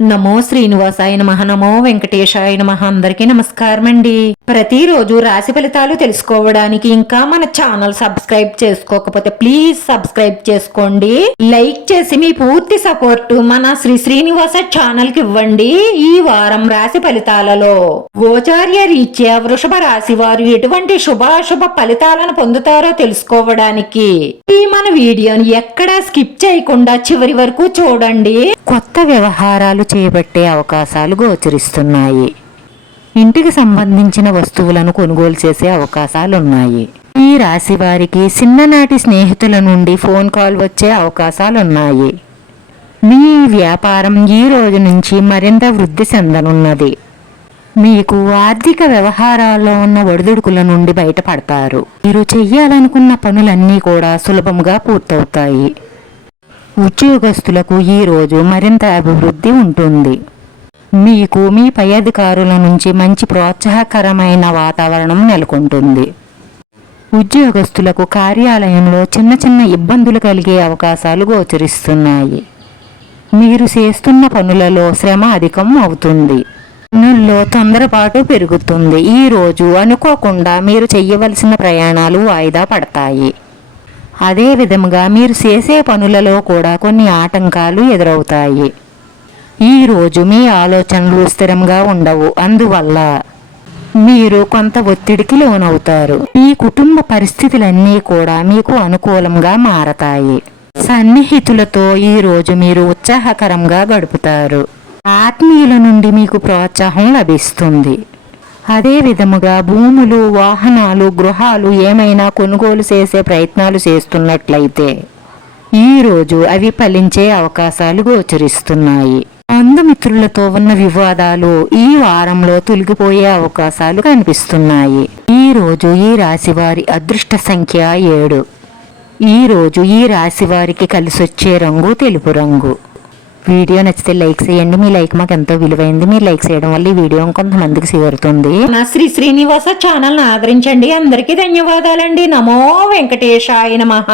నమో శ్రీనివాసాయ నమః, నమో వెంకటేశాయ నమః. అందరికీ నమస్కారం అండి. ప్రతిరోజు రాశి ఫలితాలు తెలుసుకోవడానికి ఇంకా మన ఛానల్ సబ్స్క్రైబ్ చేసుకోకపోతే ప్లీజ్ సబ్స్క్రైబ్ చేసుకోండి. లైక్ చేసి మీ పూర్తి సపోర్ట్ మన శ్రీనివాస ఛానల్ కి ఇవ్వండి. ఈ వారం రాశి ఫలితాలలో గోచార్య రీత్యా వృషభ రాశి వారు ఎటువంటి శుభాశుభ ఫలితాలను పొందుతారో తెలుసుకోవడానికి ఈ మన వీడియోని ఎక్కడా స్కిప్ చేయకుండా చివరి వరకు చూడండి. కొత్త వ్యవహారాలు చేపట్టే అవకాశాలు గోచరిస్తున్నాయి. ఇంటికి సంబంధించిన వస్తువులను కొనుగోలు చేసే అవకాశాలున్నాయి. ఈ రాశి వారికి చిన్ననాటి స్నేహితుల నుండి ఫోన్ కాల్ వచ్చే అవకాశాలున్నాయి. మీ వ్యాపారం ఈ రోజు నుంచి మరింత వృద్ధి చెందనున్నది. మీకు ఆర్థిక వ్యవహారాల్లో ఉన్న ఒడిదుడుకుల నుండి బయటపడతారు. మీరు చెయ్యాలనుకున్న పనులన్నీ కూడా సులభంగా పూర్తవుతాయి. ఉద్యోగస్తులకు ఈ రోజు మరింత అభివృద్ధి ఉంటుంది. మీకు మీ పై అధికారుల నుంచి మంచి ప్రోత్సాహకరమైన వాతావరణం నెలకొంటుంది. ఉద్యోగస్తులకు కార్యాలయంలో చిన్న చిన్న ఇబ్బందులు కలిగే అవకాశాలు గోచరిస్తున్నాయి. మీరు చేస్తున్న పనులలో శ్రమ అధికం అవుతుంది. పనుల్లో తొందరపాటు పెరుగుతుంది. ఈ రోజు అనుకోకుండా మీరు చేయవలసిన ప్రయాణాలు వాయిదా పడతాయి. అదే విధముగా మీరు చేసే పనులలో కూడా కొన్ని ఆటంకాలు ఎదురవుతాయి. ఈరోజు మీ ఆలోచనలు స్థిరంగా ఉండవు. అందువల్ల మీరు కొంత ఒత్తిడికి లోనవుతారు. మీ కుటుంబ పరిస్థితులన్నీ కూడా మీకు అనుకూలంగా మారతాయి. సన్నిహితులతో ఈరోజు మీరు ఉత్సాహకరంగా గడుపుతారు. ఆత్మీయుల నుండి మీకు ప్రోత్సాహం లభిస్తుంది. అదే విధముగా భూములు, వాహనాలు, గృహాలు ఏమైనా కొనుగోలు చేసే ప్రయత్నాలు చేస్తున్నట్లయితే ఈరోజు అవి ఫలించే అవకాశాలు గోచరిస్తున్నాయి. బంధుమిత్రులతో ఉన్న వివాదాలు ఈ వారంలో తొలగిపోయే అవకాశాలు కనిపిస్తున్నాయి. ఈరోజు ఈ రాశివారి అదృష్ట సంఖ్య 7. ఈరోజు ఈ రాశివారికి కలిసొచ్చే రంగు తెలుపు రంగు. వీడియో నచ్చితే లైక్ చేయండి. మీ లైక్ మాకు ఎంతో విలువైంది. మీరు లైక్ చేయడం వల్ల ఈ వీడియో కొంతమందికి చేరుతుంది. నా శ్రీనివాస ఛానల్ ఆదరించండి. అందరికీ ధన్యవాదాలండి. నమో వెంకటేశాయ నమః.